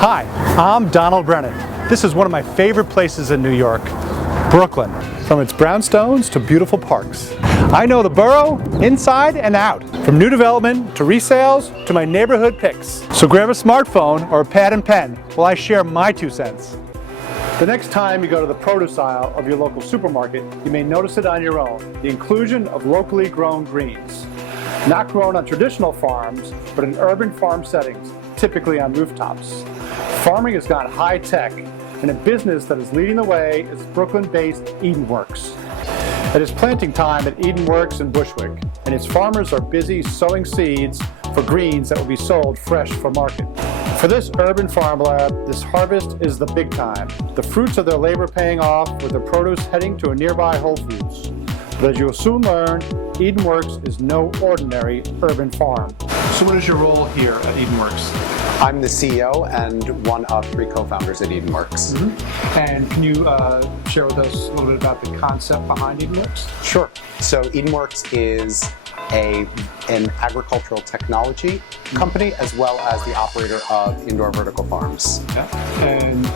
Hi, I'm Donald Brennan. This is one of my favorite places in New York, Brooklyn. From its brownstones to beautiful parks. I know the borough inside and out, from new development to resales to my neighborhood picks. So grab a smartphone or a pad and pen while I share my 2 cents. The next time you go to the produce aisle of your local supermarket, you may notice it on your own, the inclusion of locally grown greens. Not grown on traditional farms, but in urban farm settings, typically on rooftops. Farming has gone high-tech, and a business that is leading the way is Brooklyn-based EdenWorks. It is planting time at EdenWorks in Bushwick, and its farmers are busy sowing seeds for greens that will be sold fresh for market. For this urban farm lab, this harvest is the big time. The fruits of their labor paying off with their produce heading to a nearby Whole Foods. But as you'll soon learn, EdenWorks is no ordinary urban farm. So what is your role here at EdenWorks? I'm the CEO and one of 3 co-founders at EdenWorks. And can you share with us a little bit about the concept behind EdenWorks? Sure. So EdenWorks is an agricultural technology company as well as the operator of indoor vertical farms. Yeah. And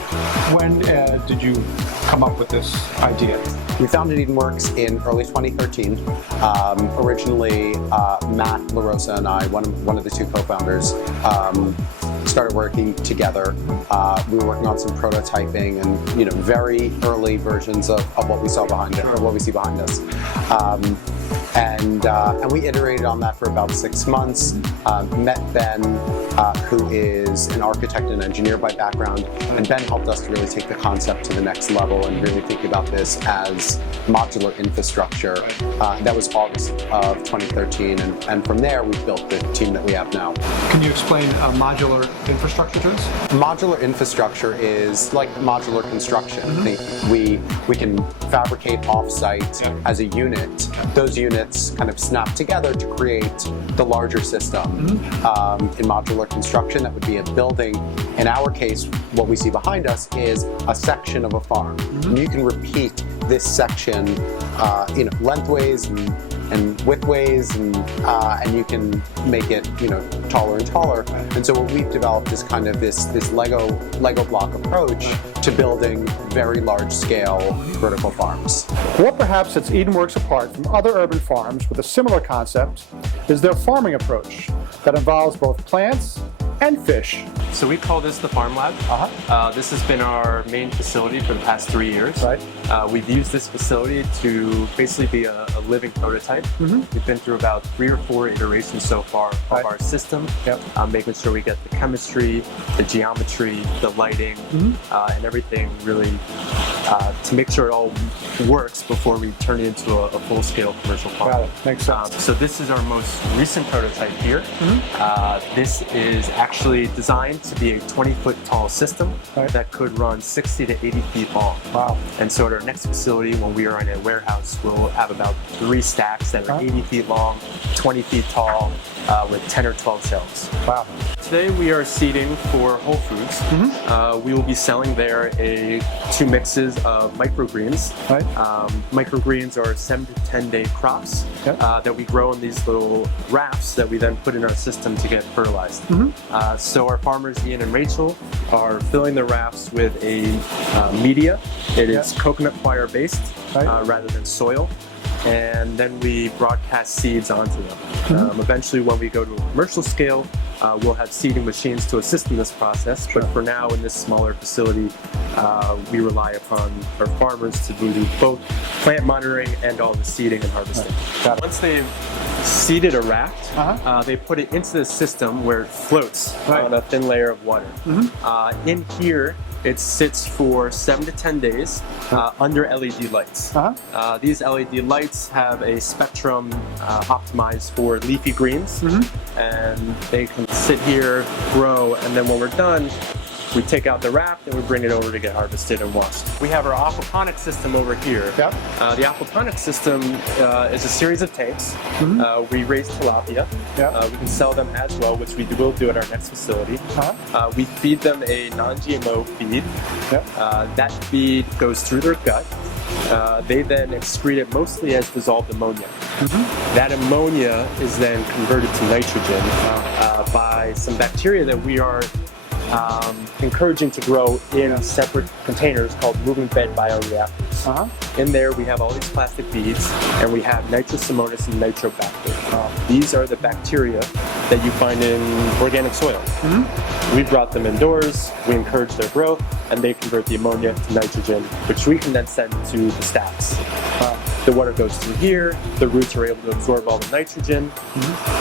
when did you come up with this idea? We founded EdenWorks in early 2013. Originally, Matt LaRosa and I, one of the 2 co-founders, started working together. We were working on some prototyping and very early versions of what we saw behind it, or what we see behind us. And we iterated on that for about 6 months. Met Ben, who is an architect and engineer by background, and Ben helped us to really take the concept to the next level and really think about this as modular infrastructure. That was August of 2013, and from there we built the team that we have now. Can you explain modular infrastructure to us? Modular infrastructure is like modular construction. We can fabricate off-site as a unit. Those units kind of snap together to create the larger system. In modular construction, that would be a building. In our case, what we see behind us is a section of a farm. And you can repeat this section lengthways and widthways, and you can make it taller and taller. And so what we've developed is kind of this Lego block approach to building very large scale vertical farms. What perhaps sets EdenWorks apart from other urban farms with a similar concept is their farming approach that involves both plants and fish. So we call this the Farm Lab. This has been our main facility for the past 3 years. We've used this facility to basically be a living prototype. We've been through about 3 or 4 iterations so far of our system, making sure we get the chemistry, the geometry, the lighting, and everything really to make sure it all works before we turn it into a full-scale commercial farm. Makes sense. So this is our most recent prototype here. This is actually designed to be a 20-foot tall system that could run 60 to 80 feet long. And so at our next facility, when we are in a warehouse, we'll have about 3 stacks that are 80 feet long, 20 feet tall, with 10 or 12 shelves. Today we are seeding for Whole Foods. We will be selling there 2 mixes of microgreens. Microgreens are 7 to 10 day crops that we grow in these little rafts that we then put in our system to get fertilized. So our farmers Ian and Rachel are filling the rafts with a media. It is coconut wire based rather than soil. And then we broadcast seeds onto them. Eventually, when we go to a commercial scale, we'll have seeding machines to assist in this process. But for now, in this smaller facility, we rely upon our farmers to do both plant monitoring and all the seeding and harvesting. Once they've seeded a raft, they put it into the system where it floats on a thin layer of water. In here, it sits for 7 to 10 days under LED lights. These LED lights have a spectrum optimized for leafy greens, and they can sit here, grow, and then when we're done, we take out the raft and we bring it over to get harvested and washed. We have our aquaponics system over here. The aquaponics system is a series of tanks. We raise tilapia. We can sell them as well, which we will do at our next facility. We feed them a non-GMO feed. That feed goes through their gut. They then excrete it mostly as dissolved ammonia. That ammonia is then converted to nitrogen by some bacteria that we are encouraging to grow in separate containers called moving bed bioreactors. In there we have all these plastic beads, and we have Nitrosomonas and Nitrobacter. These are the bacteria that you find in organic soil. We brought them indoors, we encourage their growth, and they convert the ammonia to nitrogen, which we can then send to the stacks. The water goes through here, the roots are able to absorb all the nitrogen,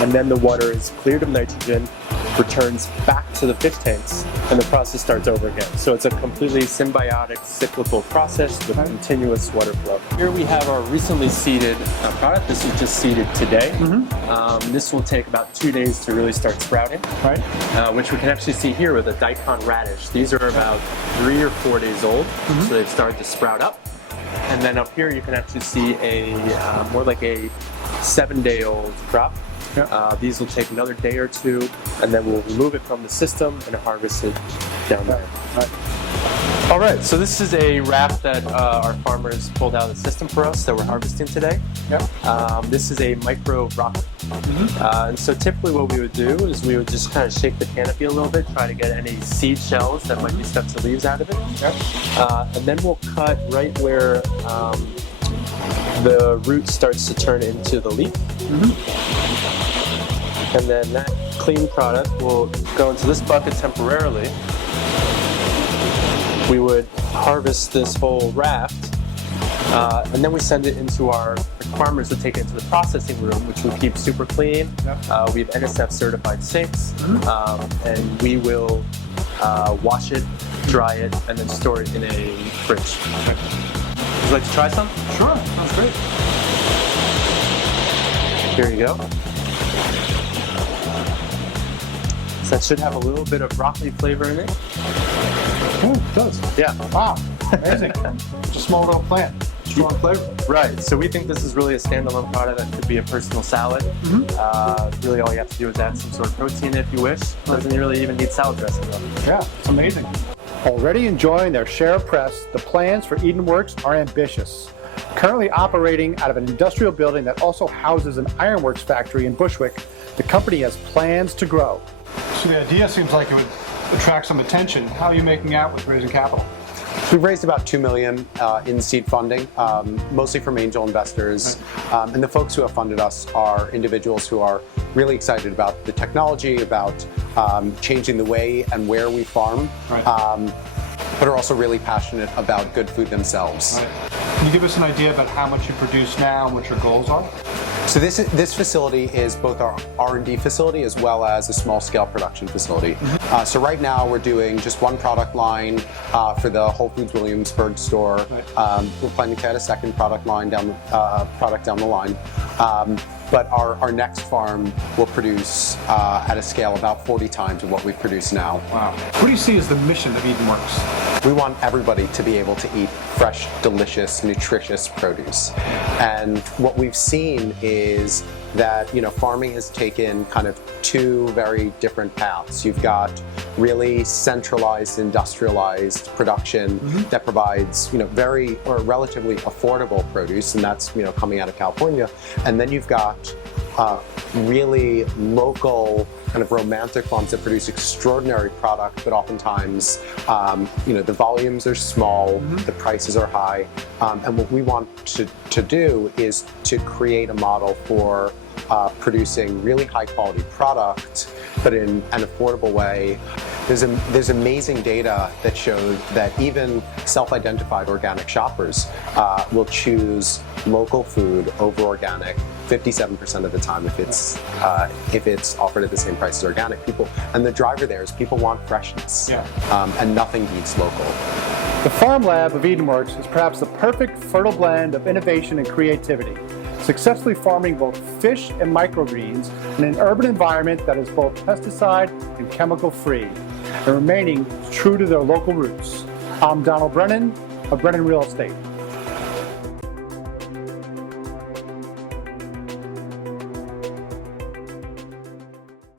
and then the water is cleared of nitrogen, returns back to the fish tanks, and the process starts over again. So it's a completely symbiotic, cyclical process with continuous water flow. Here we have our recently seeded product. This is just seeded today. This will take about 2 days to really start sprouting, which we can actually see here with a daikon radish. These are about 3 or 4 days old, so they've started to sprout up. And then up here you can actually see a more like a 7-day-old crop. These will take another day or two, and then we'll remove it from the system and harvest it down there. All right, so this is a raft that our farmers pulled out of the system for us that we're harvesting today. This is a micro rocket. And so typically what we would do is we would just kind of shake the canopy a little bit, try to get any seed shells that might be stuck to leaves out of it. And then we'll cut right where the root starts to turn into the leaf. And then that clean product will go into this bucket temporarily. We would harvest this whole raft, and then we send it into our farmers would take it into the processing room, which we keep super clean. We have NSF certified sinks, and we will wash it, dry it, and then store it in a fridge. Would you like to try some? Sure, sounds great. Here you go. So that should have a little bit of broccoli flavor in it. Oh, it does. Yeah. Wow, amazing. It's a small little plant, strong flavor. Right, so we think this is really a standalone product that could be a personal salad. Really all you have to do is add some sort of protein if you wish. Doesn't really even need salad dressing though. Yeah, it's amazing. Already enjoying their share of press, the plans for EdenWorks are ambitious. Currently operating out of an industrial building that also houses an ironworks factory in Bushwick, the company has plans to grow. So the idea seems like it would attract some attention. How are you making out with raising capital? We've raised about $2 million in seed funding, mostly from angel investors. And the folks who have funded us are individuals who are really excited about the technology, about changing the way and where we farm, but are also really passionate about good food themselves. Can you give us an idea about how much you produce now and what your goals are? So this facility is both our R&D facility as well as a small-scale production facility. So right now we're doing just one product line for the Whole Foods Williamsburg store. We're planning to add a second product line down the line. But our next farm will produce at a scale about 40 times of what we produce now. Wow. What do you see as the mission of EdenWorks? We want everybody to be able to eat fresh, delicious, nutritious produce. And what we've seen is that farming has taken kind of two very different paths. You've got really centralized, industrialized production that provides very or relatively affordable produce, and that's coming out of California. And then you've got really local kind of romantic farms that produce extraordinary product, but oftentimes the volumes are small, the prices are high, and what we want to do is to create a model for producing really high quality product, but in an affordable way. There's amazing data that shows that even self-identified organic shoppers will choose local food over organic 57% of the time if it's offered at the same price as organic. And the driver there is people want freshness, and nothing beats local. The Farm Lab of EdenWorks is perhaps the perfect fertile blend of innovation and creativity, successfully farming both fish and microgreens in an urban environment that is both pesticide and chemical free, and remaining true to their local roots. I'm Donald Brennan of Brennan Real Estate.